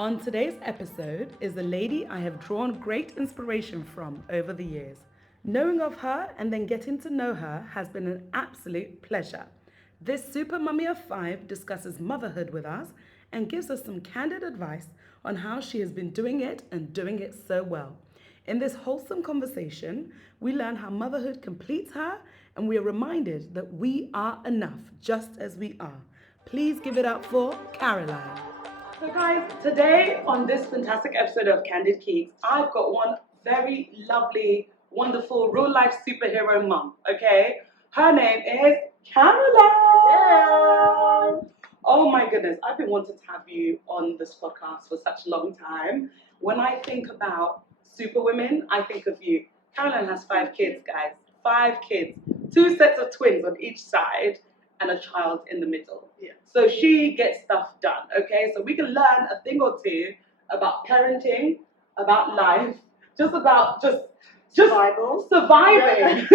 On today's episode is a lady I have drawn great inspiration from over the years. Knowing of her and then getting to know her has been an absolute pleasure. This super mummy of 5 discusses motherhood with us and gives us some candid advice on how she has been doing it and doing it so well. In this wholesome conversation, we learn how motherhood completes her and we are reminded that we are enough just as we are. Please give it up for Caroline. So guys, today on this fantastic episode of Kandid Kikz, I've got one very lovely, wonderful, real-life superhero mum, okay? Her name is Caroline. Hello. Oh my goodness, I've been wanting to have you on this podcast for such a long time. When I think about superwomen, I think of you. Caroline has 5 kids, guys. 5 kids. 2 sets of twins on each side and a child in the middle. Yeah. So she gets stuff done, okay? So we can learn a thing or two about parenting, about life, just Survival. surviving.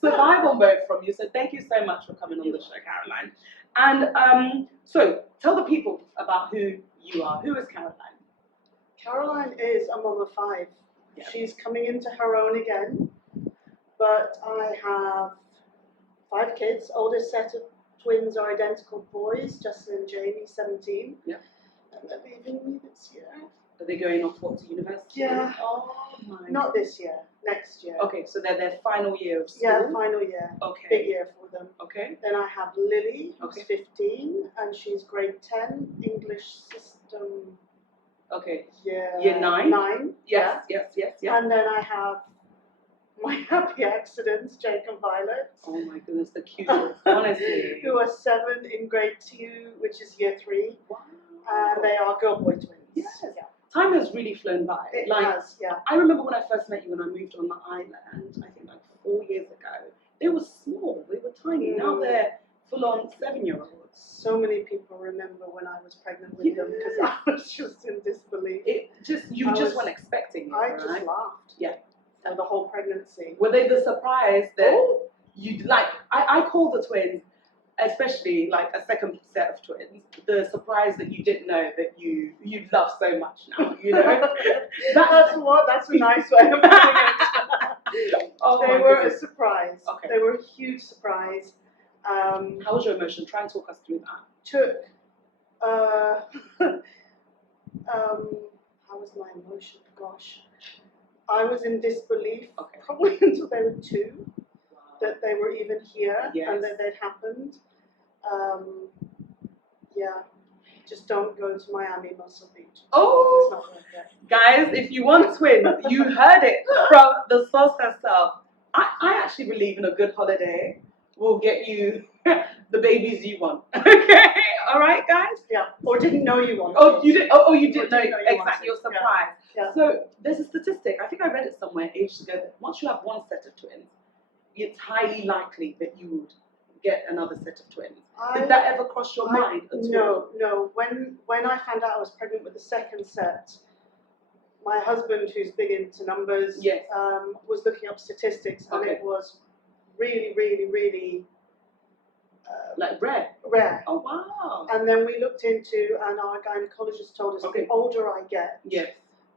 Survival mode from you. So thank you so much for coming on the show, Caroline. And so tell the people about who you are. Who is Caroline? Caroline is a mom of 5. Yeah. She's coming into her own again, but I have 5 kids. Oldest set of twins are identical boys, Justin and Jamie, 17. Yeah. And they're leaving me this year. Are they going off to university? Yeah. Oh my. Not this year, next year. Okay, so they're their final year of school. Yeah, final year. Okay. Big year for them. Okay. Then I have Lily, who's Okay. 15, and she's grade 10, English system. Okay. Year 9? 9. Yes. Yeah. And then I have my happy accidents, Jake and Violet, Oh my goodness, the cutest, honestly. who are 7 in grade 2, which is year 3, Wow. and they are girl-boy twins. Yes. Yeah. Time has really flown by. It has, yeah. I remember when I first met you when I moved on the island, I think like 4 years ago. They were small, they were tiny. Now they're full-on 7-year-olds. So many people remember when I was pregnant with them because I was just in disbelief. You just weren't expecting it, I right? just laughed. Yeah. For the whole pregnancy. Were they the surprise that Oh, you like? I call the twins, especially like a second set of twins, the surprise that you didn't know that you love so much now. You know, that's a nice way of putting it. Oh They my were a goodness. surprise. Okay. They were a huge surprise. How was your emotion? Try and talk us through that. Took how was my emotion? Gosh, I was in disbelief Okay. probably until they were 2 that they were even here Yes. and that they'd happened. Yeah, just don't go to Miami Muscle Beach. Oh. It's not worth it. Guys, if you want twins, you heard it from the source herself. I actually believe in a good holiday will get you the babies you want. Okay, all right, guys. Yeah, or didn't know you wanted. Oh, you did. Oh, you did Or know didn't know you exactly. wanted. You're surprised. Yeah. So there's a statistic. I think I read it somewhere ages ago. That once you have one set of twins, it's highly likely that you would get another set of twins. Did that ever cross your mind at all? No. When I found out I was pregnant with the second set, my husband, who's big into numbers, Yes. was looking up statistics, and Okay. it was really Like rare. rare. Oh wow. And then we looked into, and our gynecologist told us Okay. the older I get, Yes.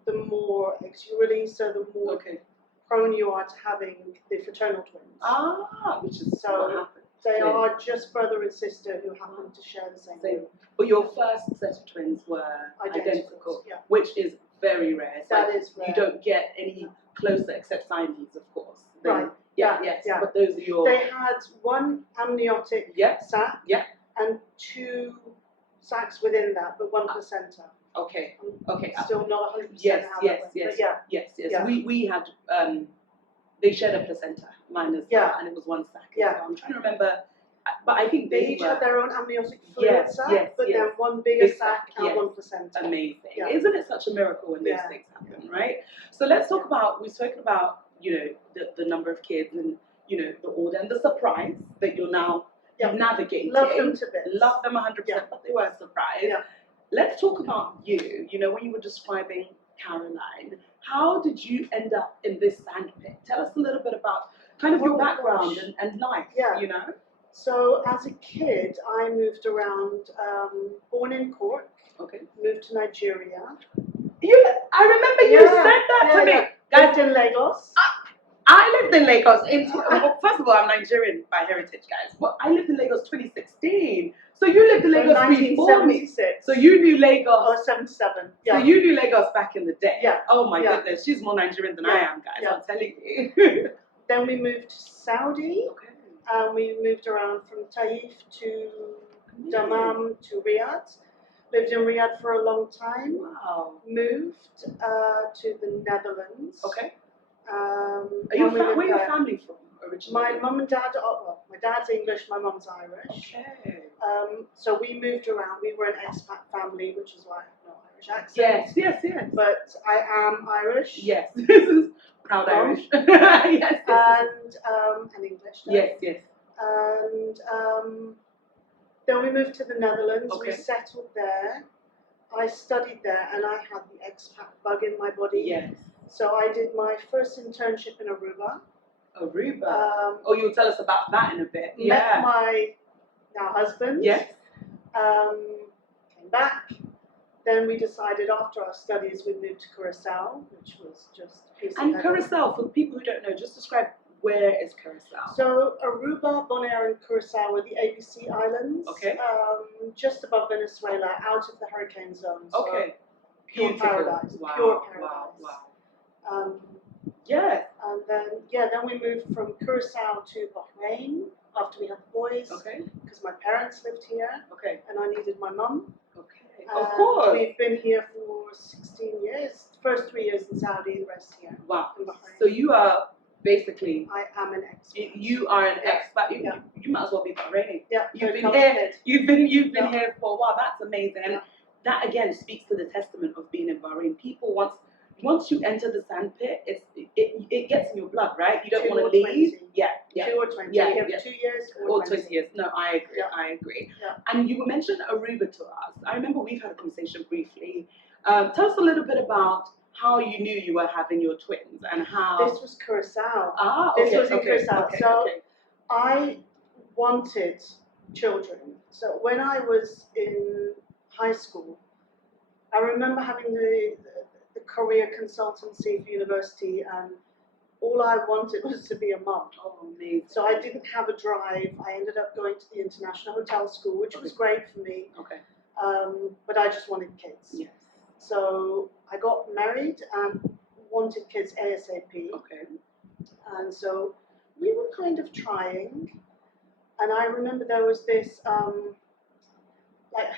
the more eggs you release, so the more Okay. prone you are to having the fraternal twins. Which is So what happened. They Twins. are just brother and sister who happen to share the same Same. womb. But your first set of twins were identical, Yeah. which is very rare. It's That like is rare. you don't get any closer except Siamese, of course. Then- Right. Yeah. Yeah, Yes. yeah. But those are your. They had 1 amniotic Yeah. sac Yeah. and 2 sacs within that, but 1 placenta. Okay. I'm Okay. still not 100% Yes. how Yes. that went. Yes. But yeah, Yes. Yes. Yeah. We had. They shared a placenta. Mine as Yeah. well, and it was 1 sac. as Yeah. well. I'm trying to remember, but I think they each were had their own amniotic fluid Yes, sac, yes, but yes. then 1 bigger Big sac sac, and yes. 1 placenta. amazing. Yeah. Isn't it such a miracle when those Yeah. things happen, right? So let's talk about, we've spoken about, the number of kids and, the order and the surprise that you're now Yeah. navigating. Love them to bits. Love them 100%, Yeah. but they were a surprise. Yeah. Let's talk about you. When you were describing Caroline, how did you end up in this sandpit? Tell us a little bit about kind of your Oh, background gosh. and life, Yeah. So as a kid, I moved around, born in Cork, Okay. moved moved to Nigeria. I remember you said that to me. Guys, in Lagos. I lived in Lagos. Well, first of all, I'm Nigerian by heritage, guys. But I lived in Lagos 2016. So you lived in Lagos before me. So you knew Lagos. Oh, 77. Yeah. So you knew Lagos back in the day. Yeah. Oh my goodness, she's more Nigerian than I am, guys. Yeah. I'm telling you. Then we moved to Saudi. Okay. We moved around from Taif to Dammam to Riyadh. Lived in Riyadh for a long time. Wow. Moved to the Netherlands. Okay. Where are your family from originally? My mum and dad, my dad's English, my mum's Irish. Okay. So we moved around. We were an expat family, which is why I have no Irish accent. Yes. But I am Irish. Yes. Proud Irish. Yes. And English. No? Yes. And then we moved to the Netherlands. Okay. We settled there. I studied there, and I had the expat bug in my body. Yes. So I did my first internship in Aruba. Aruba. You'll tell us about that in a bit. Met my now husband. Yes. Came back. Then we decided after our studies we'd move to Curacao, which was just And Curacao, for people who don't know, just describe where is Curacao. So Aruba, Bonaire, and Curacao were the ABC islands. Okay. Just above Venezuela, out of the hurricane zone. So okay. Pure Beautiful. paradise. Wow. Pure paradise. Wow. Yes. And then we moved from Curacao to Bahrain after we had the boys. Okay. Because my parents lived here. Okay. And I needed my mum. Okay. Of course. We've been here for 16 years. First 3 years in Saudi, the rest here. Wow. In Bahrain. So you are basically. I am an expat. You are an expat. You might as well be Bahraini. Yeah. You've been here. You've been here for a while. That's amazing. And that again speaks to the testament of being in Bahrain. People once you enter the sandpit, it gets in your blood, right? You don't want to leave. 20. Yeah. 2 or 20. Yeah. You have 2 years or 20 years. No, I agree. Yeah. I agree. Yeah. And you mentioned Aruba to us. I remember we've had a conversation briefly. Tell us a little bit about how you knew you were having your twins and how. This was Curacao. Okay. This was in Curacao. Okay, so okay. I wanted children. So when I was in high school, I remember having the career consultancy for university, and all I wanted was to be a mum. Oh, amazing. So I didn't have a drive. I ended up going to the International Hotel School, which was great for me. Okay. But I just wanted kids. Yes. So I got married and wanted kids ASAP. Okay. And so we were kind of trying. And I remember there was this, I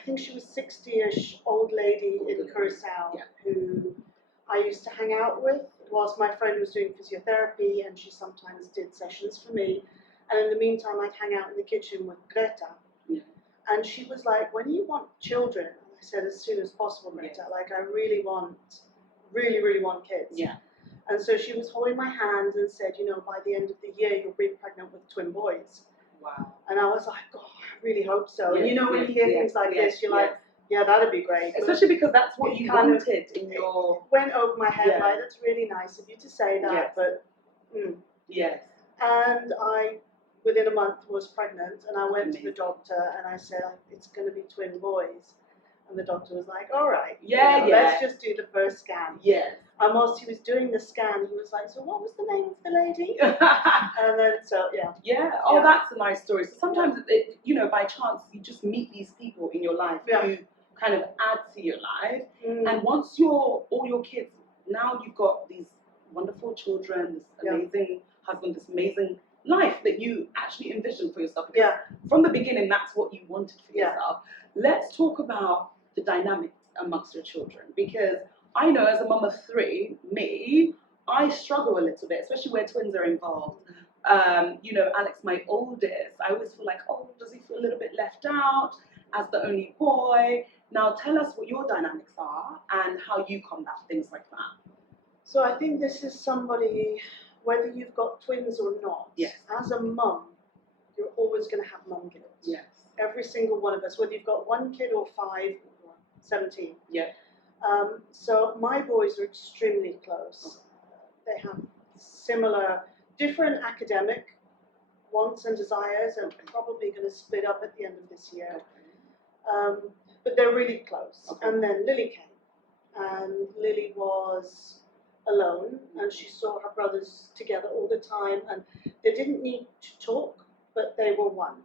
think she was 60-ish old lady in Curacao who I used to hang out with whilst my friend was doing physiotherapy, and she sometimes did sessions for me. And in the meantime, I'd hang out in the kitchen with Greta. Yeah. And she was like, when you want children? I said, as soon as possible, Greta. Like, I really want kids. Yeah. And so she was holding my hand and said, by the end of the year, you'll be pregnant with twin boys. Wow. And I was like, oh, I really hope so. Yes, and when you hear things like this, you're like, yeah, that'd be great. Especially because that's what you wanted in your. It went over my head, like, that's really nice of you to say that, but. Yes. And I, within a month, was pregnant, and I went to the doctor and I said, it's going to be twin boys. And the doctor was like, all right, let's just do the first scan. Yes. And whilst he was doing the scan, he was like, so what was the name of the lady? And then, that's a nice story. So sometimes, by chance, you just meet these people in your life who kind of add to your life. And once all your kids, now you've got these wonderful children, this amazing husband, this amazing life that you actually envisioned for yourself. Because from the beginning, that's what you wanted for yourself. Let's talk about the dynamics amongst your children, because I know as a mum of 3, I struggle a little bit, especially where twins are involved. Alex, my oldest, I always feel like, does he feel a little bit left out as the only boy? Now tell us what your dynamics are and how you combat things like that. So I think this is somebody, whether you've got twins or not, as a mum, you're always going to have mum guilt. Yes. Every single one of us, whether you've got 1 kid or 5 or 17. Yeah. So my boys are extremely close. They have similar, different academic wants and desires, and probably going to split up at the end of this year. but they're really close. Okay. And then Lily came, and Lily was alone, and she saw her brothers together all the time, and they didn't need to talk, but they were one.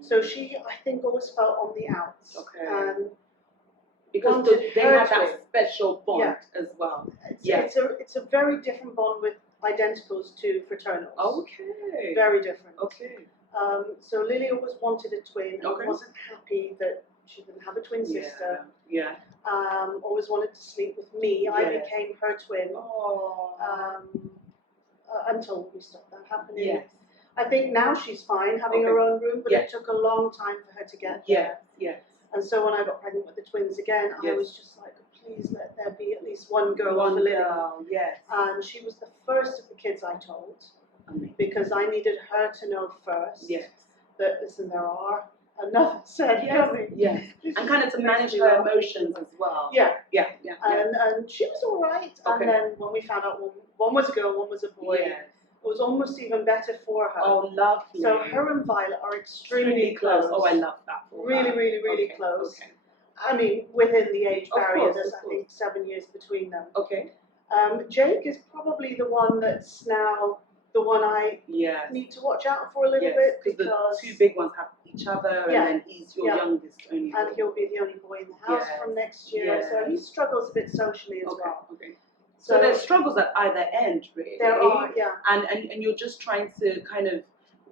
So she, I think, always felt on the outs. Okay. And because they her have that twin. special bond as well. It's a very different bond with identicals to fraternals. Okay. Very different. Okay. So Lily always wanted a twin and Okay. wasn't happy that she didn't have a twin sister. Yeah. Always wanted to sleep with me. I Yes. became her twin. Oh. Until we stopped that happening. Yes. I think now she's fine having Okay. her own room, but Yeah. it took a long time for her to get Yeah. there. Yes. And so when I got pregnant with the twins again, I Yes. was just like, please let there be at least one girl One for Lily. girl. Yes. And she was the first of the kids I told, Amazing. because I needed her to know first Yes. that, listen, there are another set coming. Yes. And kind of to manage her emotions as well. Yeah. Yeah. And she was all right. Okay. And then when we found out one was a girl, one was a boy, Yes. it was almost even better for her. Oh, lovely. So her and Violet are extremely close. Oh, I love that. Really, really, really Okay. close. Okay. I mean, within the age Of barrier, course, there's of I think 7 years between them. Okay. Jake is probably the one that's now the one I need to watch out for a little bit, because the two big ones have each other, and then he's your youngest only. And he'll be the only boy in the house from next year, so he struggles a bit socially as well. Okay. So there's struggles at either end, really. There are, yeah. And you're just trying to kind of,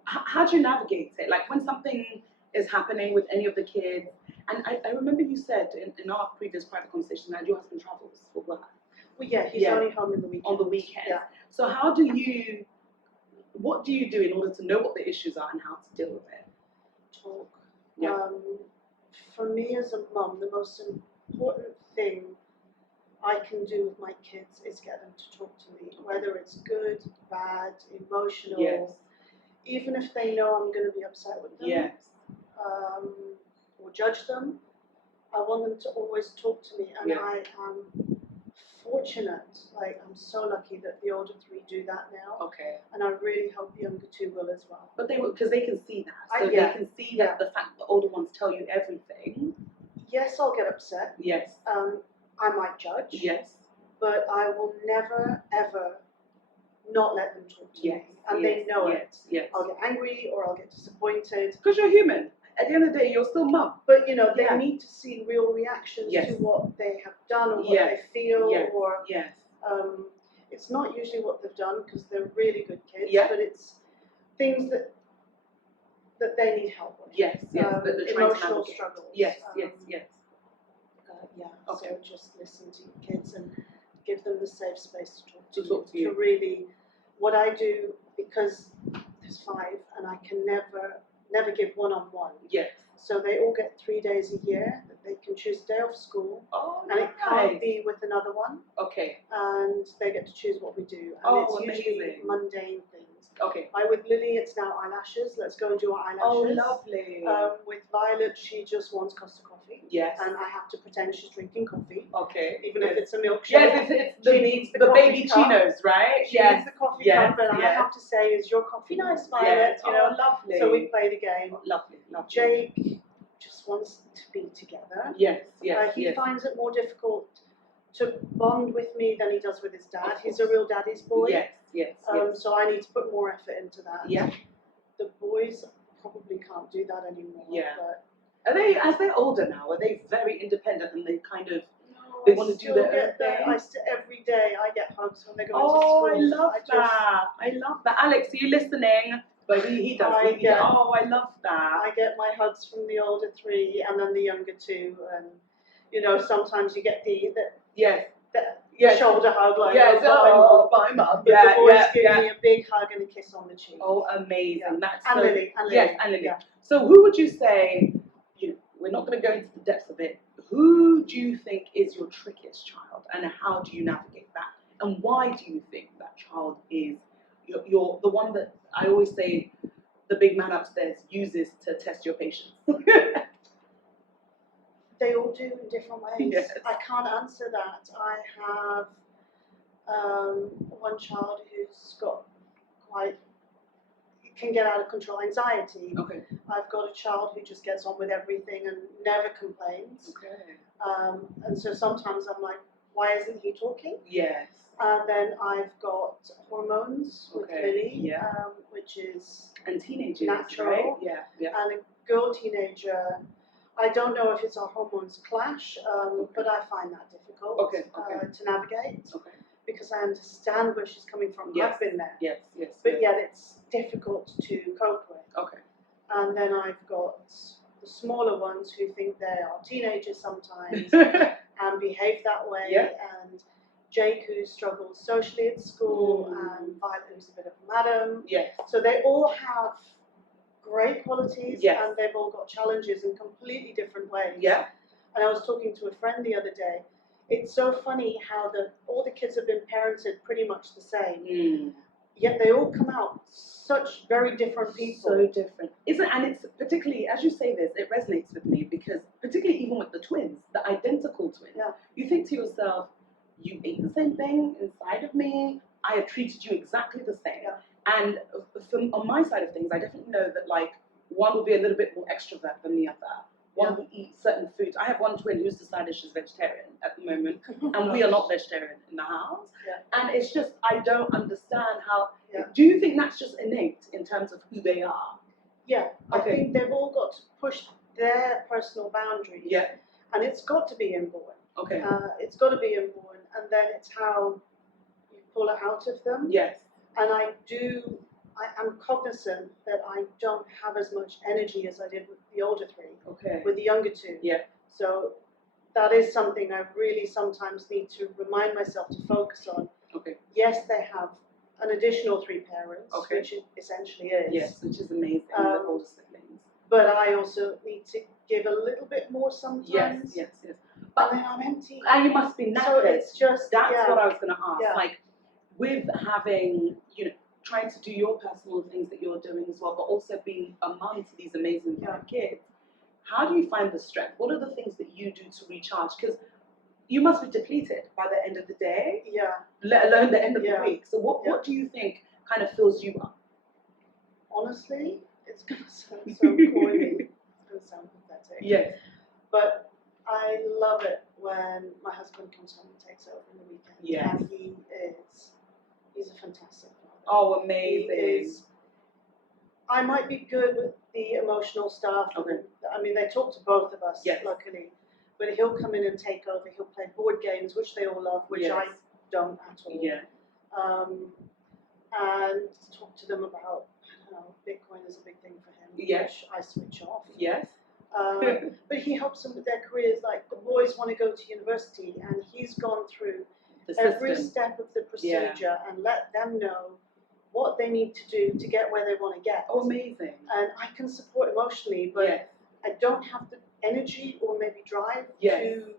how do you navigate it? Like when something is happening with any of the kids, and I remember you said in our previous private conversation that your husband travels for work. Well, yeah, he's only home in the weekend. On the weekend. Yeah. So what do you do in order to know what the issues are and how to deal with it? Talk. Yeah. For me as a mum, the most important thing I can do with my kids is get them to talk to me, whether it's good, bad, emotional. Yes. Even if they know I'm going to be upset with them. Yes. Or judge them, I want them to always talk to me, and I am fortunate. Like, I'm so lucky that the older three do that now. Okay. And I really hope the younger two will as well. But they will, because they can see that. So they can see that the fact that the older ones tell you everything. Yes, I'll get upset. Yes. I might judge. Yes. But I will never, ever not let them talk to me. And they know it. Yes. I'll get angry or I'll get disappointed. Because you're human. At the end of the day, you're still mum. But, they need to see real reactions to what they have done or what they feel. Or it's not usually what they've done, because they're really good kids. But it's things that they need help with. Yes. Emotional struggles. Yes. So just listen to your kids and give them the safe space to talk to you. To really, what I do, because there's 5 and I can never give one-on-one. Yes. So they all get 3 days a year that they can choose a day off school. Oh, and it can't be with another one. Okay. And they get to choose what we do. And it's usually mundane things. Okay. With Lily, it's now eyelashes. Let's go and do our eyelashes. Oh, lovely. With Violet, she just wants Costa coffee. Yes. And I have to pretend she's drinking coffee. Okay. Even if it's a milkshake. Yes, it's she needs the baby cup. chinos, right? She needs the coffee cup, and I have to say, is your coffee nice, Violet? Yes. Lovely. So we play the game. Lovely. Jake just wants to be together. Yes. He finds it more difficult to bond with me than he does with his dad. He's a real daddy's boy. Yes. So I need to put more effort into that. Yeah. The boys probably can't do that anymore. Yeah. But are they, as they're older now, are they very independent and they kind of they want to do their own thing? Every day I get hugs when they go into school. I love that. I love that. Alex, are you listening? But he does. I love that. I get my hugs from the older 3 and then the younger 2, and sometimes you get the shoulder hug, like bye mum. But the boys give me a big hug and a kiss on the cheek. Oh, amazing! Yeah. That's and Lily. Yes, and Lily. Yeah. So, who would you say? We're not going to go into the depths of it. Who do you think is your trickiest child, and how do you navigate that? And why do you think that child is you're the one that I always say the big man upstairs uses to test your patience? They all do in different ways. Yes. I can't answer that. I have one child who's got can get out of control. Anxiety. Okay. I've got a child who just gets on with everything and never complains. Okay. And so sometimes I'm like, why isn't he talking? Yes. Then I've got hormones with Lily, which is and teenagers, natural. Right? Yeah. Yeah. And a girl teenager, I don't know if it's our hormones clash, but I find that difficult to navigate. Okay. Because I understand where she's coming from. Yes. I've been there. Yes. Yes. But yet it's difficult to cope with. Okay. And then I've got the smaller ones who think they are teenagers sometimes and behave that way. Yeah. And Jake, who struggles socially at school, and Violet, who's a bit of a madam. Yes. So they all have great qualities, yes. and they've all got challenges in completely different ways. Yeah. And I was talking to a friend the other day. It's so funny how all the kids have been parented pretty much the same, yet they all come out such very different people. So different. And it's particularly, as you say this, it resonates with me because particularly even with the twins, the identical twins, you think to yourself, you ate the same thing inside of me, I have treated you exactly the same. Yeah. And on my side of things, I definitely know that like one will be a little bit more extrovert than the other. One will eat certain foods. I have one twin who's decided she's vegetarian at the moment, and we are not vegetarian in the house. Yeah. And it's just, I don't understand how, do you think that's just innate in terms of who they are? Yeah, I think they've all got to push their personal boundaries. Yeah. And it's got to be inborn. Okay. It's got to be inborn, and then it's how you pull it out of them. Yes. And I am cognizant that I don't have as much energy as I did with the older three. Okay. With the younger two. Yeah. So that is something I really sometimes need to remind myself to focus on. Okay. Yes, they have an additional 3 parents, which it essentially is. Yes, which is amazing. The older siblings. But I also need to give a little bit more sometimes. Yes. But then I'm empty. And you must be knackered. So it's just that's what I was going to ask. Yeah. Like with having, trying to do your personal things that you're doing as well, but also being a mum to these amazing 5 kids. How do you find the strength? What are the things that you do to recharge? Because you must be depleted by the end of the day. Yeah. Let alone the end of the week. So what do you think kind of fills you up? Honestly, it's going to sound so corny. It's going to sound pathetic. Yes. But I love it when my husband comes home and takes over in the weekend. Yes. And he's a fantastic father. Oh, amazing. I might be good with the emotional stuff. Okay. I mean, they talk to both of us, luckily. But he'll come in and take over. He'll play board games, which they all love, which I don't at all. Yeah. And talk to them about, I don't know, Bitcoin is a big thing for him. Yes. Which I switch off. Yes. But he helps them with their careers. Like the boys want to go to university, and he's gone through every step of the procedure and let them know what they need to do to get where they want to get. Oh, amazing. And I can support emotionally, but I don't have the energy or maybe drive to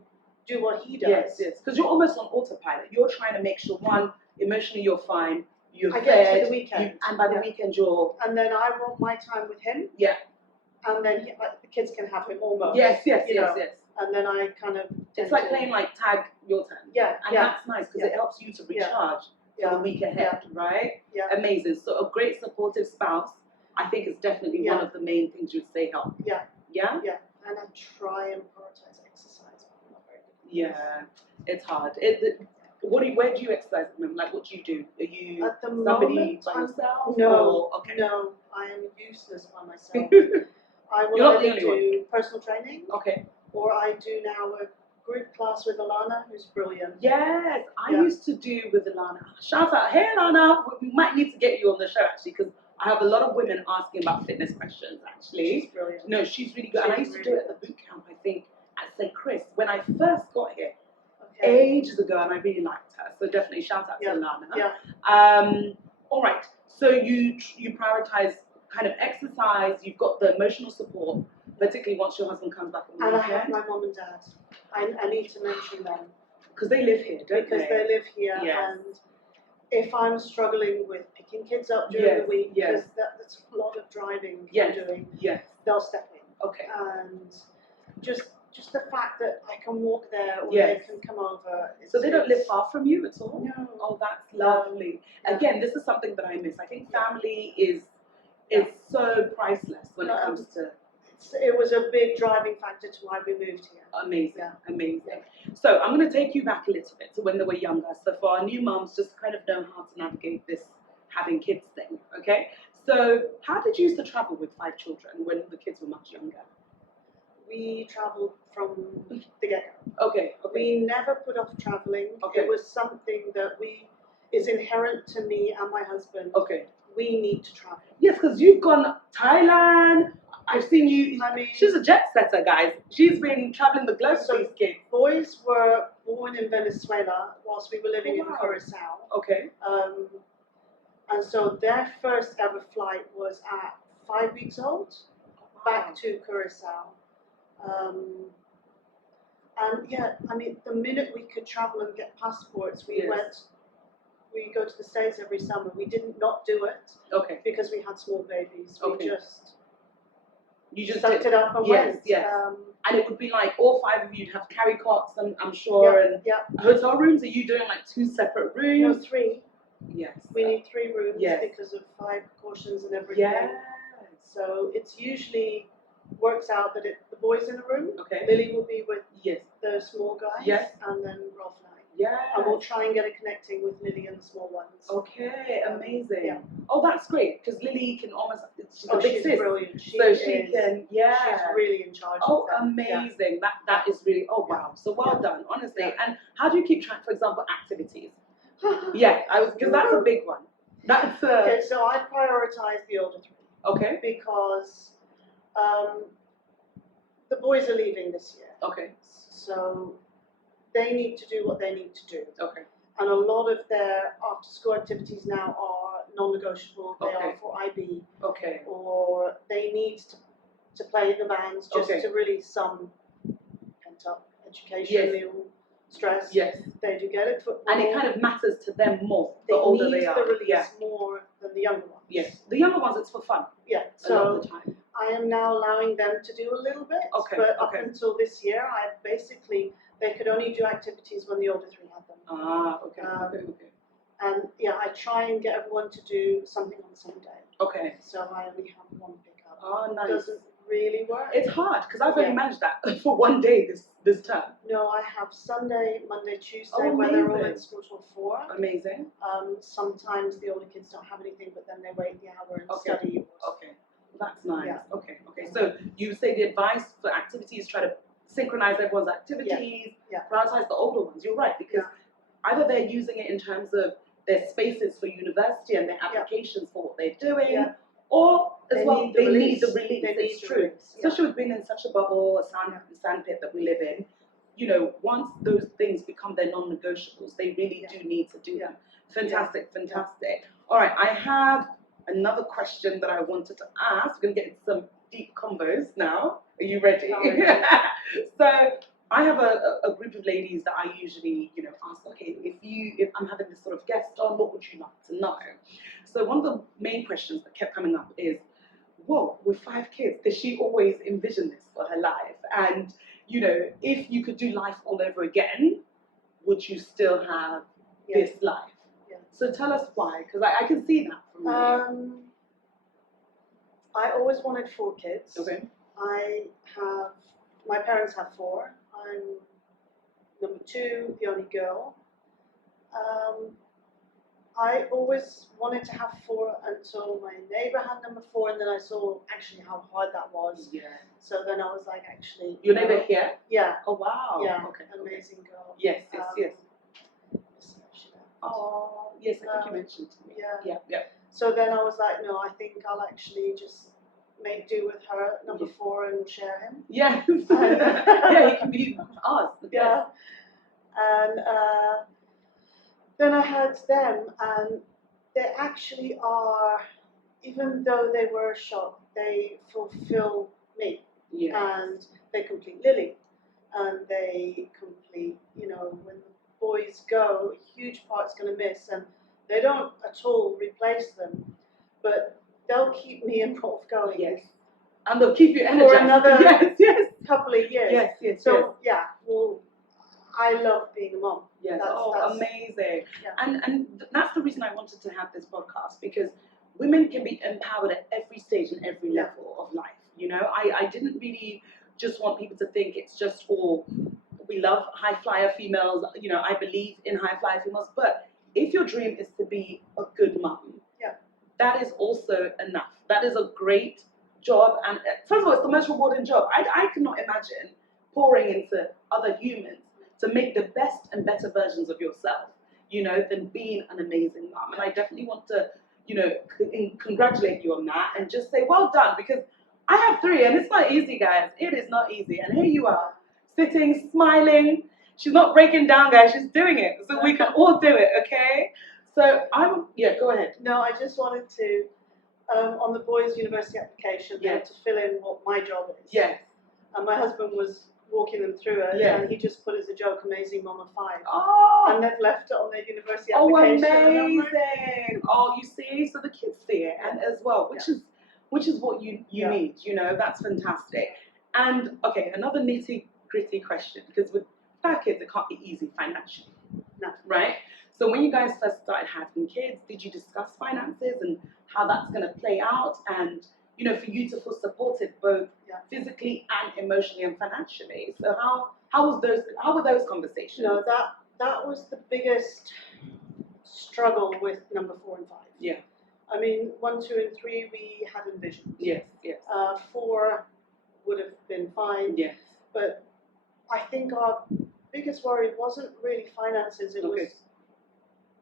do what he does. Yes. Because you're almost on autopilot. You're trying to make sure, one, emotionally you're fine, you're fed, get to the weekend. And by the weekend you're... And then I want my time with him. Yeah. And then the kids can have him almost. Yes. And then I kind of... It's like playing like tag your turn. Yeah. And that's nice because it helps you to recharge for the week ahead, right? Yeah. Amazing. So a great supportive spouse, I think is definitely one of the main things you'd say help. Yeah. Yeah? Yeah. And I try and prioritize exercise. I'm not very good. Yeah. It's hard. Where do you exercise at the moment? Like, what do you do? Are you at the somebody moment, by yourself? No. Okay. No, I am useless by myself. I will either do personal training. Okay. Or I do now a group class with Alana, who's brilliant. Yes, I used to do with Alana. Shout out, hey Alana, we might need to get you on the show actually because I have a lot of women asking about fitness questions actually. She's brilliant. No, she's really good. And I used to do it at the boot camp, I think, at St. Chris when I first got here ages ago, and I really liked her. So definitely shout out to Alana. Yeah. All right. So you prioritize kind of exercise. You've got the emotional support, particularly once your husband comes back on the weekend. And I have my mum and dad. I need to mention them. Because they live here, don't they? Because they live here, and if I'm struggling with picking kids up during the week, because that's a lot of driving I'm doing, they'll step in. Okay. And just the fact that I can walk there or they can come over. So they don't live far from you at all? No. Oh, that's lovely. Again, this is something that I miss. I think family is is so priceless when it comes to. It was a big driving factor to why we moved here. Amazing, amazing. So I'm going to take you back a little bit to when they were younger. So for our new moms, just kind of know how to navigate this having kids thing, okay? So how did you used to travel with 5 children when the kids were much younger? We travelled from the get-go. Okay. We never put off travelling. Okay. It was something that is inherent to me and my husband. Okay. We need to travel. Yes, because you've gone Thailand. I've seen you. I mean, she's a jet setter, guys. She's been traveling the globe for these kids. Boys were born in Venezuela whilst we were living in Curacao. Okay. And so their first ever flight was at 5 weeks old, back to Curacao. And yeah, I mean, the minute we could travel and get passports, we go to the States every summer. We didn't not do it. Okay. Because we had small babies. You just sucked it up and went. Yes. And it would be like all 5 of you'd have carry cots, and I'm sure, and hotel rooms. Are you doing like 2 separate rooms? No, 3. Yes. We need 3 rooms because of 5 precautions and everything. Yeah. So it's usually works out that the boys in a room. Okay. Lily will be with the small guys. Yes. And then Rolf and I. Yeah. And we'll try and get it connecting with Lily and the small ones. Okay, amazing. Yeah. Oh, that's great, because Lily can almost, she's a big she's sis. brilliant. She can, She's really in charge of them. Amazing. That is really, wow. So well done, honestly. Yeah. And how do you keep track, for example, activities? Because that's a big one. That's Okay, so I prioritize the older 3. Okay. Because the boys are leaving this year. Okay. So they need to do what they need to do. Okay. And a lot of their after-school activities now are non-negotiable. They are for IB. Okay. Or they need to play in the bands just to release some pent-up educational stress. Yes. They do get it. Football. And it kind of matters to them more the older they are. They need the release more than the younger ones. Yes. The younger ones, it's for fun. Yeah. A lot of the time. I am now allowing them to do a little bit. Okay. But up until this year, they could only do activities when the older 3 had them. Okay. And I try and get everyone to do something on the same day. Okay. So I only have one pickup. Oh, nice. It doesn't really work. It's hard because I've only managed that for one day this term. No, I have Sunday, Monday, Tuesday when they're all at school till 4. Amazing. Sometimes the older kids don't have anything, but then they wait the hour and study. Okay. That's nice. Yeah. Okay. So you say the advice for activities, try to synchronize everyone's activities, prioritize the older ones. You're right, because either they're using it in terms of their spaces for university and their applications for what they're doing, or as they need the release. It's true. Especially with being in such a bubble, a sandpit that we live in. You know, once those things become their non-negotiables, they really do need to do them. Fantastic. All right, I have another question that I wanted to ask. We're going to get into some deep combos now. Are you ready? So I have a group of ladies that I usually, ask, okay, if I'm having this sort of guest on, what would you like to know? So one of the main questions that kept coming up is, whoa, with 5 kids, does she always envision this for her life? And, if you could do life all over again, would you still have this life? Yeah. So tell us why, because I can see that from you. I always wanted 4 kids. Okay. My parents have 4. I'm number 2, the only girl. I always wanted to have 4 until my neighbor had number 4, and then I saw actually how hard that was. Yeah. So then I was like, actually. Your neighbor here? Yeah. Oh wow. Yeah. Okay. Amazing girl. Yes. Oh yes, I think you mentioned to me. Yeah. So then I was like, no, I think I'll actually just make do with her at number 4 and share him. Yes. Yeah, he can be us. Yeah. And then I had them, and they actually are, even though they were a shock, they fulfill me. Yeah. And they complete Lily. And they complete, when the boys go, a huge part's going to miss, and they don't at all replace them, but they'll keep me and Rolf going. Yes. And they'll keep you energized. For another couple of years. Yes. So, I love being a mom. Yes. That's amazing. Yeah. And that's the reason I wanted to have this podcast, because women can be empowered at every stage and every level of life. I didn't really just want people to think it's just all, we love high flyer females. I believe in high flyer females, but if your dream is to be a good mom, that is also enough. That is a great job, and first of all, it's the most rewarding job. I cannot imagine pouring into other humans to make the best and better versions of yourself, than being an amazing mom. And I definitely want to, congratulate you on that and just say well done, because I have 3 and it's not easy, guys. It is not easy. And here you are, sitting, smiling. She's not breaking down, guys. She's doing it. So we can all do it, okay? So go ahead. No, I just wanted to, on the boys' university application, they had to fill in what my job is. Yes. And my husband was walking them through it, and he just put as a joke, amazing mom of 5. Oh. And they've left it on their university Oh, application. amazing. Oh, you see? So the kids see it and as well, which is what you need, that's fantastic. And okay, another nitty-gritty question, because with 5 kids, it can't be easy financially. No. Right? So when you guys first started having kids, did you discuss finances and how that's going to play out, and for you to feel supported both physically and emotionally and financially? So how were those conversations? That was the biggest struggle with number 4 and 5. Yeah. I mean, 1, 2, and 3 we had envisioned. Yes. 4 would have been fine. Yes. But I think our biggest worry wasn't really finances. It was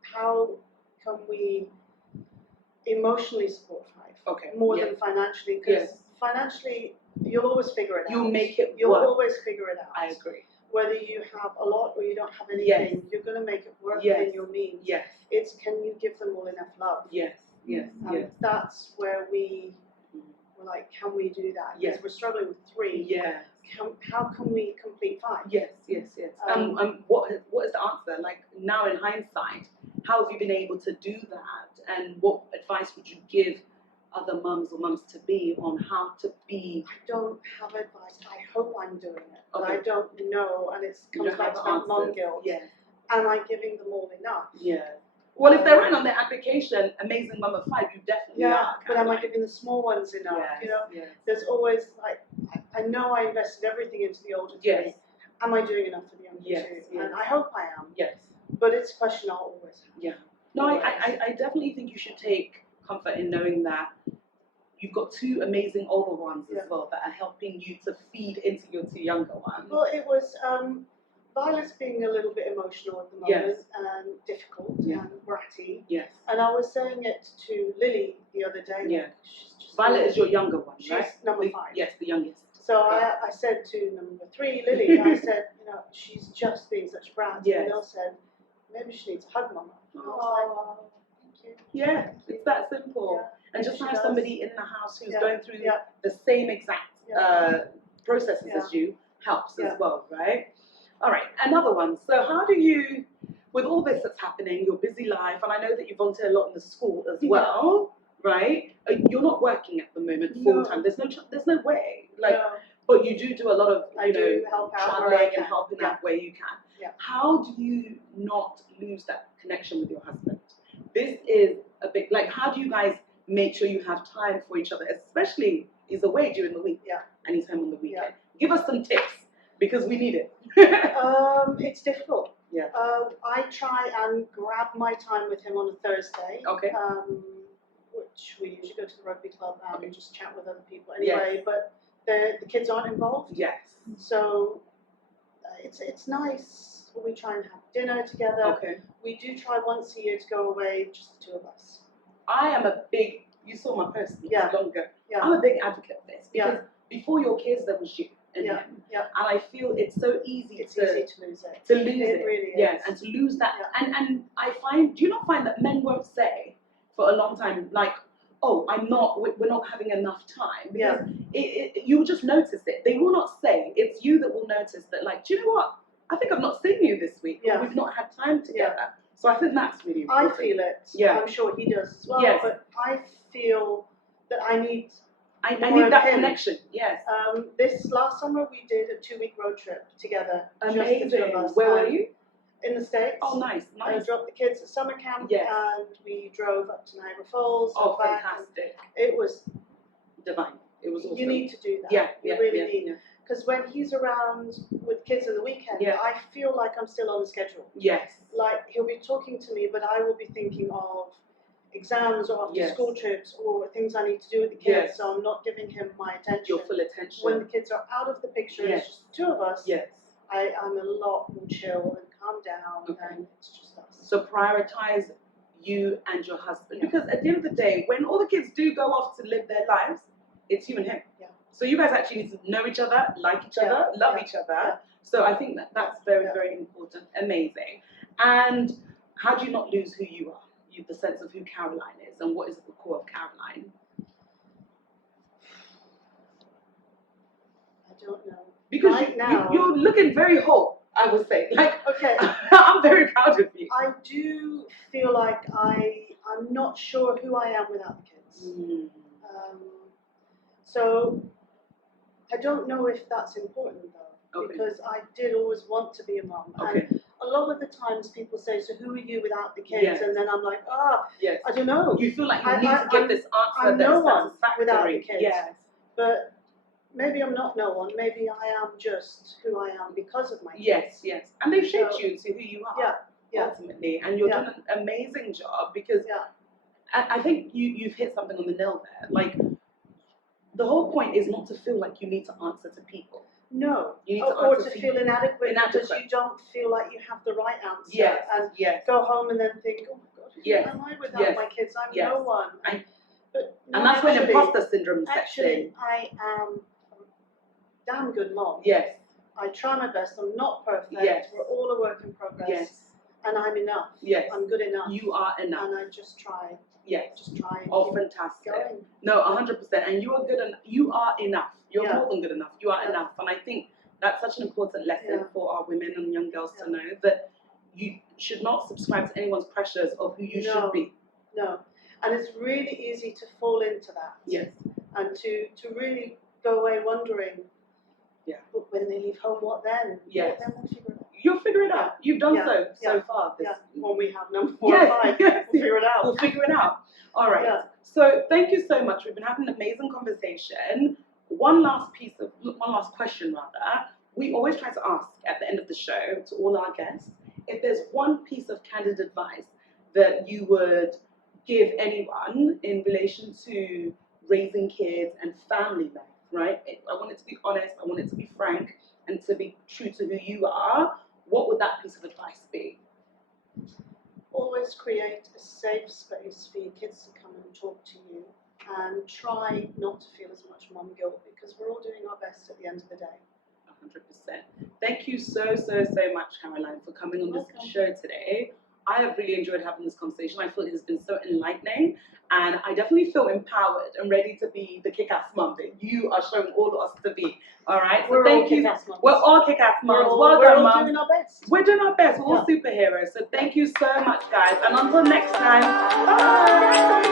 how can we emotionally support 5 more than financially, because financially you'll always figure it out. You'll always figure it out. I agree. Whether you have a lot or you don't have anything, you're going to make it work within your means. Yes. It's, can you give them all enough love? Yes. That's where we were like, can we do that? Because we're struggling with 3. Yeah. How can we complete 5? Yes. What is the answer? Like, now in hindsight, how have you been able to do that? And what advice would you give other mums or mums to be on how to be? I don't have advice. I hope I'm doing it, but I don't know, and it comes back to that mum guilt. Yes. Am I giving them all enough? Yeah. Well, if they're right on their application, amazing mum of 5, you definitely are. But am I giving the small ones enough? There's always like, I know I invested everything into the older 3. Am I doing enough for the younger 2? Yes. And I hope I am. Yes. But it's a question I'll always have. Yeah. No, I definitely think you should take comfort in knowing that you've got 2 amazing older ones as well that are helping you to feed into your 2 younger ones. Well, it was Violet's being a little bit emotional at the moment and difficult and bratty. Yes. And I was saying it to Lily the other day. Yeah. Like, she's just Violet is your younger one, right? She's number 5. Yes, the youngest. So I said to number 3, Lily, I said, she's just being such a brat. Yes. And Neil said, maybe she needs a hug, Mama. And I was like, thank you. Yeah, it's that simple. And just have somebody in the house who's going through the same exact processes as you helps as well, right? All right, another one. So how do you, with all this that's happening, your busy life, and I know that you volunteer a lot in the school as well, right? You're not working at the moment full time. There's no way. But you do a lot of traveling and helping out where you can. Yeah. How do you not lose that connection with your husband? This is a big, how do you guys make sure you have time for each other, especially he's away during the week and he's home on the weekend? Give us some tips, because we need it. It's difficult. Yeah. I try and grab my time with him on a Thursday. Okay. Which we usually go to the rugby club and just chat with other people anyway. But the kids aren't involved. Yes. So it's nice. We try and have dinner together. Okay. We do try once a year to go away, just the 2 of us. I am a big, you saw my post longer. Yeah. I'm a big advocate of this, because before your kids there was you and him. Yeah. And I feel it's so easy to lose it. To lose it. It really is. Yeah, and to lose that. Yeah. And I find, do you not find that men won't say for a long time, like, oh, we're not having enough time? Because you will just notice it. They will not say. It's you that will notice that, like, do you know what? I think I've not seen you this week. Or we've not had time together. Yeah. So I think that's really important. I feel it. Yeah. I'm sure he does as well. Yes. But I feel that I need that connection. Yes. This last summer we did a 2-week road trip together. Amazing. Just the 2 of us. Where were you? in the States. Oh, nice. Dropped the kids at summer camp, Yes. and we drove up to Niagara Falls. Oh, back, fantastic. It was divine. It was awesome. You need to do that. Yeah, you really need. Because when he's around with kids on the weekend, I feel like I'm still on the schedule. Yes. Like he'll be talking to me, but I will be thinking of exams or after school trips or things I need to do with the kids. So I'm not giving him my attention. Your full attention. When the kids are out of the picture, it's just the two of us. Yes. I'm a lot more chill and calm down, and it's just us. So prioritize you and your husband, because at the end of the day, when all the kids do go off to live their lives, it's you and him. Yeah. So you guys actually need to know each other, like each other, love each other. Yeah. So I think that's very, very important. Amazing. And how do you not lose who you are? The sense of who Caroline is, and what is at the core of Caroline? I don't know. Because you're looking very whole, I would say. Like, I'm very proud of you. I do feel like I'm not sure who I am without the kids. So I don't know if that's important though, because I did always want to be a mom. And a lot of the times people say, so who are you without the kids? And then I'm like, I don't know. You feel like you need to give this answer I'm no one satisfactory. without the kids. Yes. But maybe I'm not no one. Maybe I am just who I am because of my kids. Yes, yes. And they've shaped you to who you are. Ultimately. And you're doing an amazing job, because I think you've hit something on the nail there. Like, the whole point is not to feel like you need to answer to people. No. You need or to feel inadequate because you don't feel like you have the right answer. Yes. And go home and then think, oh my God, who am I without my kids? I'm no one. And that's when imposter syndrome sets in. I am a damn good mom. Yes. I try my best. I'm not perfect. Yes. We're all a work in progress. Yes. And I'm enough. Yes. I'm good enough. You are enough. And I just try. Yes. Just try and keep fantastic. Going. No, 100%. And you are good enough. You are enough. You're more than good enough. You are enough. And I think that's such an important lesson for our women and young girls to know, that you should not subscribe to anyone's pressures of who you should be. No. And it's really easy to fall into that. Yes. And to really go away wondering, but when they leave home, what then? Yes. Then we'll figure it out. You'll figure it out. You've done so far. When we have number 4 or 5, we'll figure it out. We'll figure it out. All right. Yeah. So thank you so much. We've been having an amazing conversation. One last question rather. We always try to ask at the end of the show to all our guests if there's one piece of candid advice that you would give anyone in relation to raising kids and family life, right? I want it to be honest, I want it to be frank, and to be true to who you are. What would that piece of advice be? Always create a safe space for your kids to come and talk to you, and try not to feel as much mom guilt, because we're all doing our best at the end of the day. 100%. Thank you so much, Caroline, for coming on this show today. I have really enjoyed having this conversation. I feel it has been so enlightening, and I definitely feel empowered and ready to be the kick-ass mom that you are showing all of us to be. All right? So thank you. We're all kick-ass moms. We're all doing our best. We're doing our best. We're all superheroes. So thank you so much, guys. And until next time, bye.